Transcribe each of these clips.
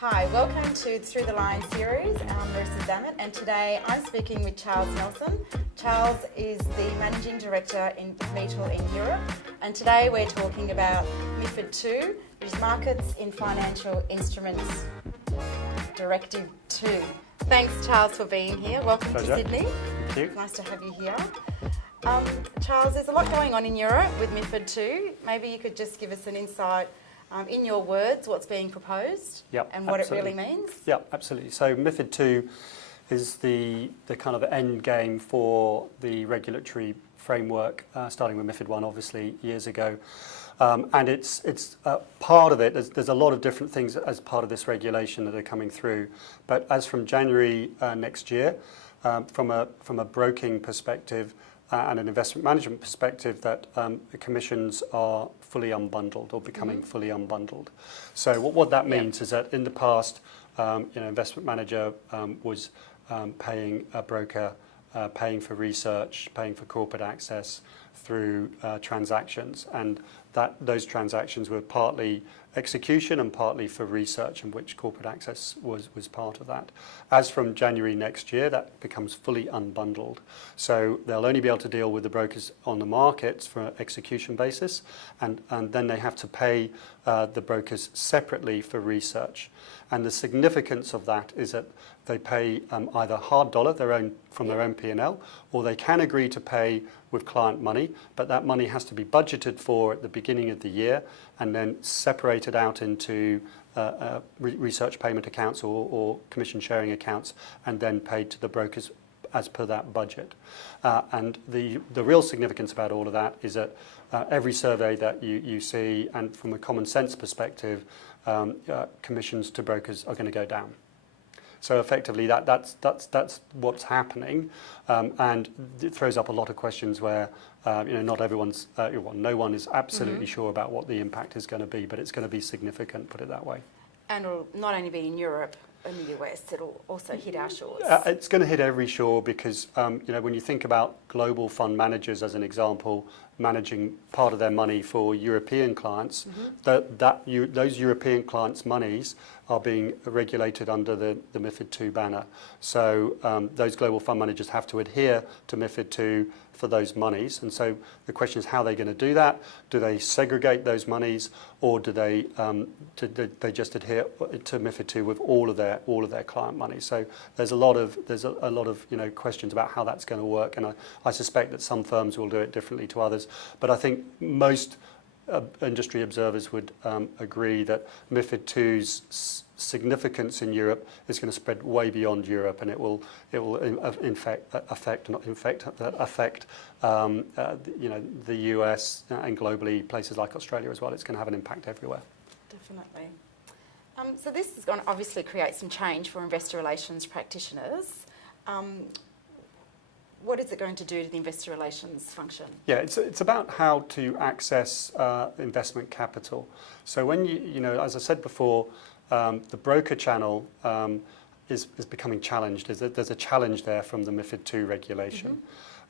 Hi, welcome to Through the Line series. I'm Marisa Zammit, and today I'm speaking with Charles Nelson. Charles is the Managing Director in Meetyl in Europe, and today we're talking about Mifid 2, which is Markets in Financial Instruments Directive 2. Thanks, Charles, for being here. Welcome Pleasure. to Sydney. Thank you. It's nice to have you here. Charles, there's a lot going on in Europe with Mifid 2. Maybe you could just give us an insight in your words, what's being proposed and what absolutely. it really means? Yeah, absolutely. So Mifid 2 is the kind of end game for the regulatory framework, starting with Mifid 1, obviously, years ago. And it's part of it. There's a lot of different things as part of this regulation that are coming through. But as from January next year, from a broking perspective, and an investment management perspective, that the commissions are fully unbundled or becoming fully unbundled. So what that means is that in the past, investment manager was paying a broker, paying for research, paying for corporate access through transactions, and those transactions were partly execution and partly for research, in which corporate access was part of that. As from January next year, that becomes fully unbundled. So they'll only be able to deal with the brokers on the markets for an execution basis, and then they have to pay the brokers separately for research. And the significance of that is that they pay either hard dollar, from their own P&L, or they can agree to pay with client money, but that money has to be budgeted for at the beginning of the year and then separated out into research payment accounts or commission sharing accounts, and then paid to the brokers as per that budget. And the real significance about all of that is that every survey that you see, and from a common sense perspective, commissions to brokers are going to go down. So effectively, that's what's happening, and it throws up a lot of questions where not everyone's, no one is absolutely sure about what the impact is going to be, but it's going to be significant, put it that way. And it'll not only be in Europe and the US, it'll also hit our shores. It's going to hit every shore because when you think about global fund managers, as an example, managing part of their money for European clients, those European clients' monies are being regulated under the Mifid 2 banner. So those global fund managers have to adhere to Mifid 2 for those monies. And so the question is, how are they going to do that? Do they segregate those monies, or do they just adhere to Mifid 2 with all of their client money? So there's a lot of questions about how that's going to work, and I suspect that some firms will do it differently to others. But I think most industry observers would agree that Mifid 2's significance in Europe is going to spread way beyond Europe, and it will affect the US and globally places like Australia as well. It's going to have an impact everywhere. Definitely. So this is going to obviously create some change for investor relations practitioners. What is it going to do to the investor relations function? Yeah, it's about how to access investment capital. So when as I said before, the broker channel is becoming challenged. There's a challenge there from the Mifid 2 regulation.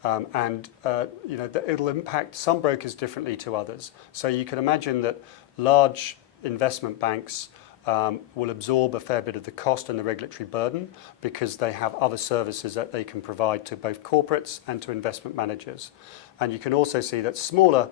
And it'll impact some brokers differently to others. So you can imagine that large investment banks will absorb a fair bit of the cost and the regulatory burden because they have other services that they can provide to both corporates and to investment managers. And you can also see that smaller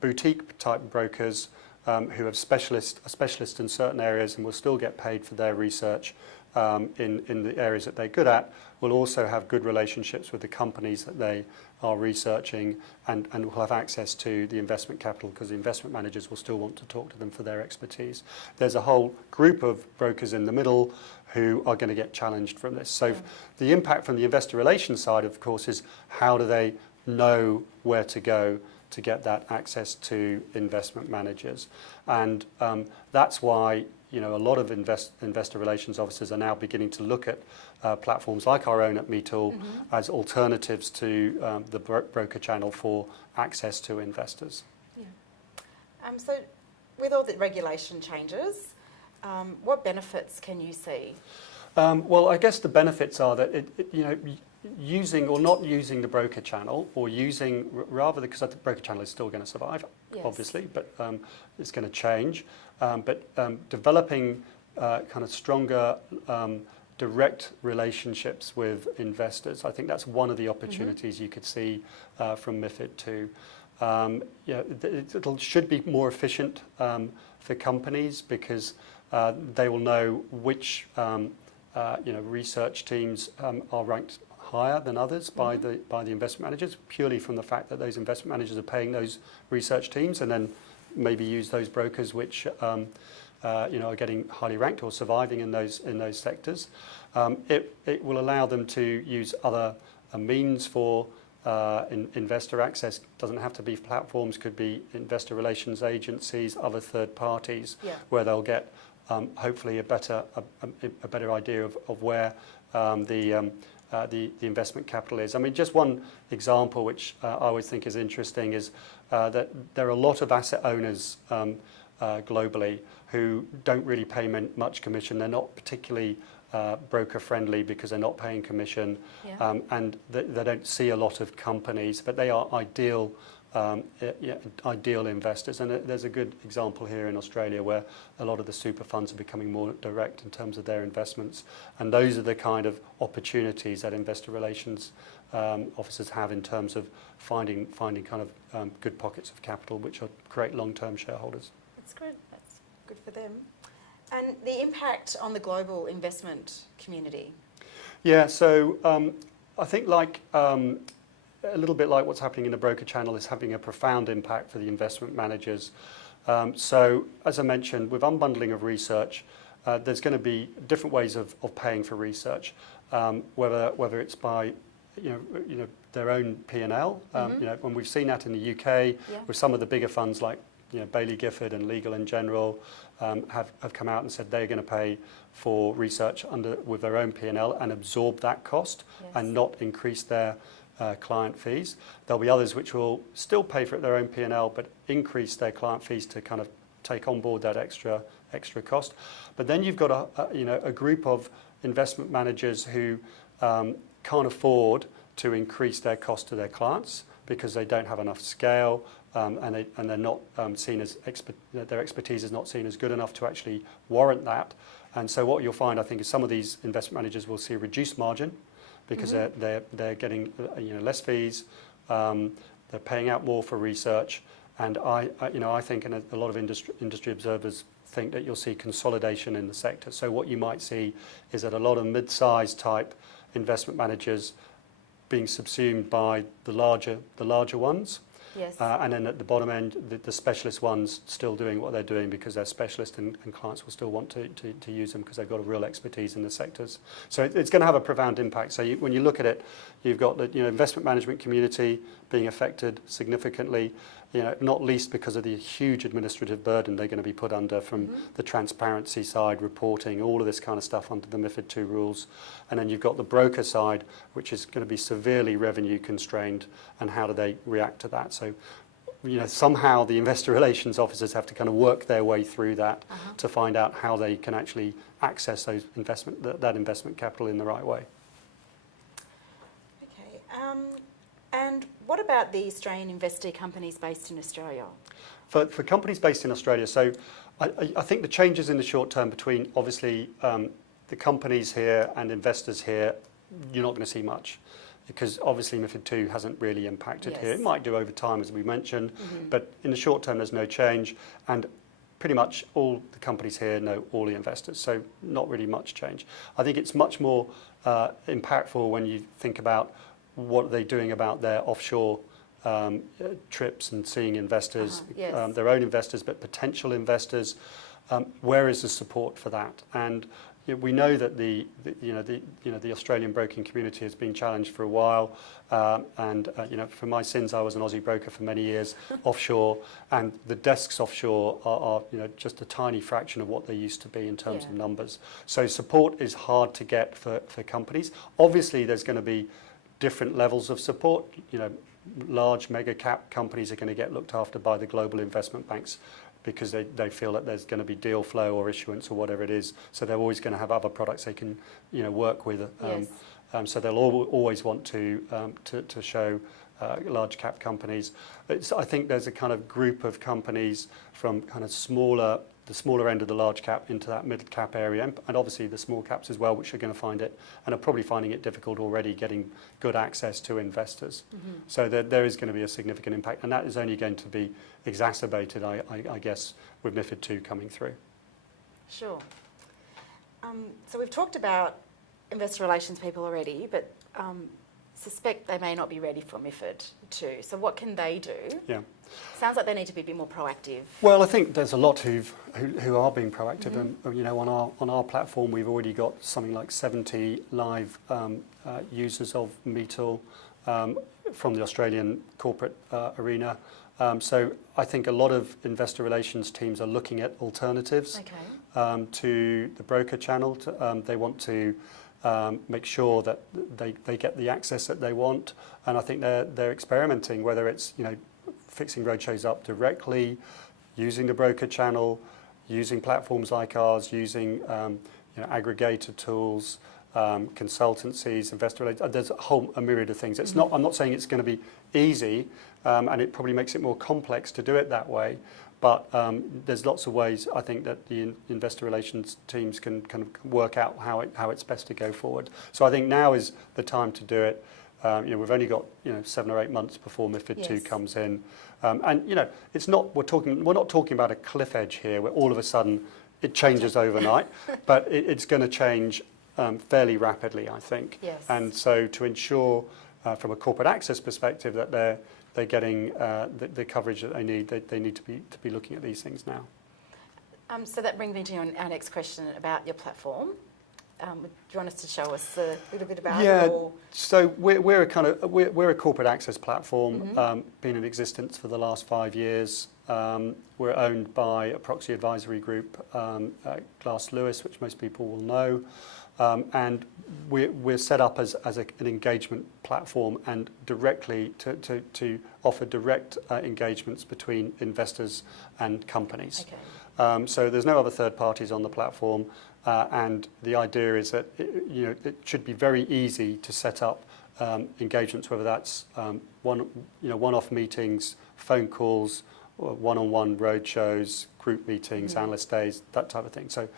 boutique type brokers who have specialists in certain areas and will still get paid for their research in the areas that they're good at, will also have good relationships with the companies that they are researching, and will have access to the investment capital because the investment managers will still want to talk to them for their expertise. There's a whole group of brokers in the middle who are going to get challenged from this. So the impact from the investor relations side, of course, is how do they know where to go to get that access to investment managers. And that's why a lot of investor relations officers are now beginning to look at platforms like our own at Meetyl as alternatives to the broker channel for access to investors. Yeah. So with all the regulation changes, what benefits can you see? Well, I guess the benefits are that using or not using the broker channel, or using rather, because the broker channel is still going to survive, obviously, but it's going to change. But developing kind of stronger direct relationships with investors. I think that's one of the opportunities you could see from Mifid 2. It should be more efficient for companies because they will know which research teams are ranked higher than others by the investment managers, purely from the fact that those investment managers are paying those research teams, and then maybe use those brokers which are getting highly ranked or surviving in those sectors. It will allow them to use other means for investor access. Doesn't have to be platforms, could be investor relations agencies, other third parties, where they'll get hopefully a better idea of where the investment capital is. I mean, just one example which I always think is interesting is that there are a lot of asset owners globally who don't really pay much commission. They're not particularly broker friendly because they're not paying commission, and they don't see a lot of companies, but they are ideal investors. And there's a good example here in Australia where a lot of the super funds are becoming more direct in terms of their investments, and those are the kind of opportunities that investor relations officers have in terms of finding kind of good pockets of capital which will create long-term shareholders. That's good. That's good for them. And the impact on the global investment community? Yeah, so I think a little bit like what's happening in the broker channel is having a profound impact for the investment managers. So as I mentioned, with unbundling of research, there's going to be different ways of paying for research, whether it's by their own P&L. When we've seen that in the UK with some of the bigger funds like Baillie Gifford and Legal & General have come out and said they're going to pay for research with their own P&L and absorb that cost and not increase their client fees. There'll be others which will still pay for it their own P&L but increase their client fees to kind of take on board that extra cost. But then you've got a group of investment managers who can't afford to increase their cost to their clients because they don't have enough scale, and they're not seen as their expertise is not seen as good enough to actually warrant that. And so what you'll find, I think, is some of these investment managers will see a reduced margin because they're getting less fees, they're paying out more for research, and I think, and a lot of industry observers think, that you'll see consolidation in the sector. So what you might see is that a lot of mid-sized type investment managers being subsumed by the larger ones. Yes. And then at the bottom end, the specialist ones still doing what they're doing because they're specialists, and clients will still want to use them because they've got a real expertise in the sectors. So it's going to have a profound impact. So when you look at it, you've got the investment management community being affected significantly, not least because of the huge administrative burden they're going to be put under from the transparency side, reporting, all of this kind of stuff under the Mifid 2 rules. And then you've got the broker side, which is going to be severely revenue constrained, and how do they react to that? So somehow the investor relations officers have to kind of work their way through that to find out how they can actually access those that investment capital in the right way. Okay. And what about the Australian investee companies based in Australia? For companies based in Australia, so I think the changes in the short term between obviously the companies here and investors here, you're not going to see much, because obviously Mifid 2 hasn't really impacted here. It might do over time, as we mentioned, but in the short term there's no change, and pretty much all the companies here know all the investors, so not really much change. I think it's much more impactful when you think about what are they doing about their offshore trips and seeing investors, their own investors, but potential investors. Where is the support for that? And we know that the Australian broking community has been challenged for a while, and for my sins, I was an Aussie broker for many years offshore, and the desks offshore are just a tiny fraction of what they used to be in terms of numbers. So support is hard to get for companies. Obviously, there's going to be different levels of support. Large mega cap companies are going to get looked after by the global investment banks, because they feel that there's going to be deal flow or issuance or whatever it is. So they're always going to have other products they can work with. So they'll always want to show large cap companies. I think there's a kind of group of companies from kind of smaller the smaller end of the large cap into that mid cap area, and obviously the small caps as well, which are going to find it and are probably finding it difficult already getting good access to investors. So there is going to be a significant impact, and that is only going to be exacerbated, I guess, with Mifid 2 coming through. Sure. So we've talked about investor relations people already, but suspect they may not be ready for Mifid 2. So what can they do? Yeah. Sounds like they need to be a bit more proactive. Well, I think there's a lot who are being proactive, and on our platform we've already got something like 70 live users of Meetyl from the Australian corporate arena. So I think a lot of investor relations teams are looking at alternatives to the broker channel. They want to make sure that they get the access that they want, and I think they're experimenting, whether it's fixing roadshows up directly, using the broker channel, using platforms like ours, using aggregator tools, consultancies, investor relations. There's a myriad of things. It's not. I'm not saying it's going to be easy, and it probably makes it more complex to do it that way. But there's lots of ways I think that the investor relations teams can kind of work out how it's best to go forward. So I think now is the time to do it. We've only got 7 or 8 months before Mifid 2 comes in, and it's not. We're not talking about a cliff edge here where all of a sudden it changes overnight, but it's going to change fairly rapidly, I think. Yes. And so to ensure, from a corporate access perspective, that they're getting the coverage that they need, they need to be looking at these things now. So that brings me to our next question about your platform. Do you want us to show us a little bit about it? Yeah. Or? So we're a corporate access platform, been in existence for the last 5 years. We're owned by a proxy advisory group, Glass Lewis, which most people will know, and we're set up as an engagement platform and directly to offer direct engagements between investors and companies. Okay. So there's no other third parties on the platform. And the idea is that it should be very easy to set up engagements, whether that's one-off meetings, phone calls, one-on-one roadshows, group meetings, analyst days, that type of thing. So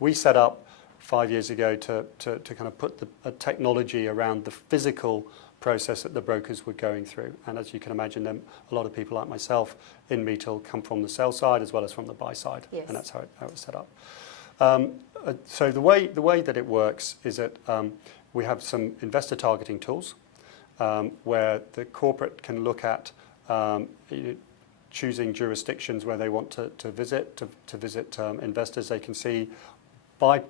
we set up 5 years ago to kind of put a technology around the physical process that the brokers were going through. And as you can imagine, a lot of people like myself in Meetyl come from the sell side as well as from the buy side, and that's how it was set up. So the way that it works is that we have some investor targeting tools where the corporate can look at choosing jurisdictions where they want to visit investors. They can see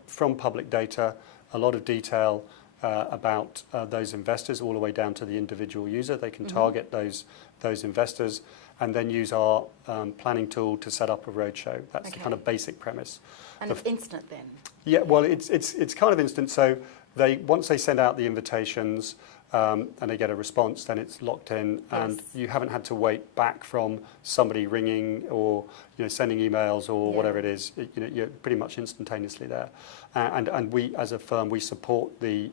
from public data a lot of detail about those investors all the way down to the individual user. They can target those investors and then use our planning tool to set up a roadshow. That's the kind of basic premise. And it's instant then? Yeah, well, it's kind of instant. So once they send out the invitations and they get a response, then it's locked in, and you haven't had to wait back from somebody ringing or sending emails or whatever it is. You're pretty much instantaneously there. And we, as a firm, we support the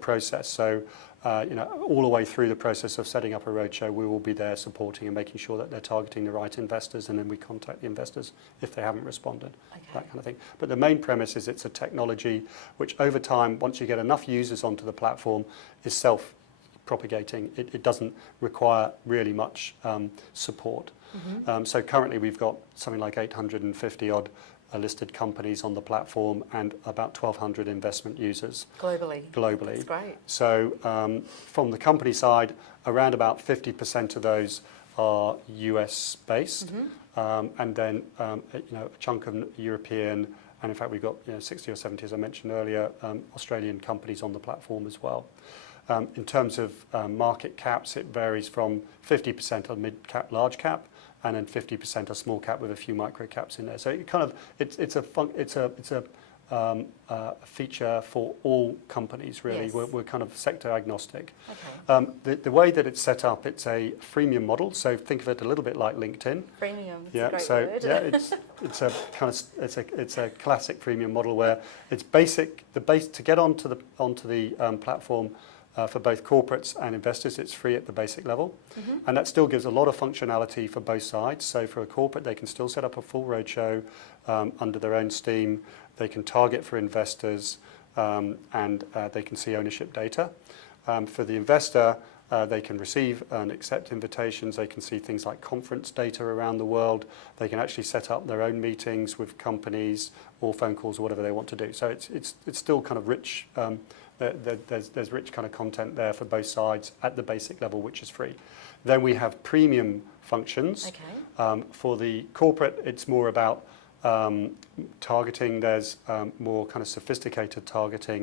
process. So all the way through the process of setting up a roadshow, we will be there supporting and making sure that they're targeting the right investors, and then we contact the investors if they haven't responded, that kind of thing. But the main premise is it's a technology which over time, once you get enough users onto the platform, is self-propagating. It doesn't require really much support. So currently we've got something like 850 odd listed companies on the platform and about 1,200 investment users. Globally. Globally. That's great. So from the company side, around about 50% of those are US based, and then a chunk of European, and in fact we've got 60 or 70, as I mentioned earlier, Australian companies on the platform as well. In terms of market caps, it varies from 50% on mid cap, large cap, and then 50% are small cap with a few micro caps in there. So it kind of it's a feature for all companies really. Yes. We're kind of sector agnostic. Okay. The way that it's set up, it's a freemium model. So think of it a little bit like LinkedIn. Freemium. It's a great word. it's a classic freemium model where it's basic. To get onto the platform. For both corporates and investors, it's free at the basic level. And that still gives a lot of functionality for both sides. So for a corporate, they can still set up a full roadshow under their own steam. They can target for investors, and they can see ownership data. For the investor, they can receive and accept invitations. They can see things like conference data around the world. They can actually set up their own meetings with companies or phone calls or whatever they want to do. So it's still kind of rich. There's rich kind of content there for both sides at the basic level, which is free. Then we have premium functions. Okay. For the corporate, it's more about targeting. There's more kind of sophisticated targeting.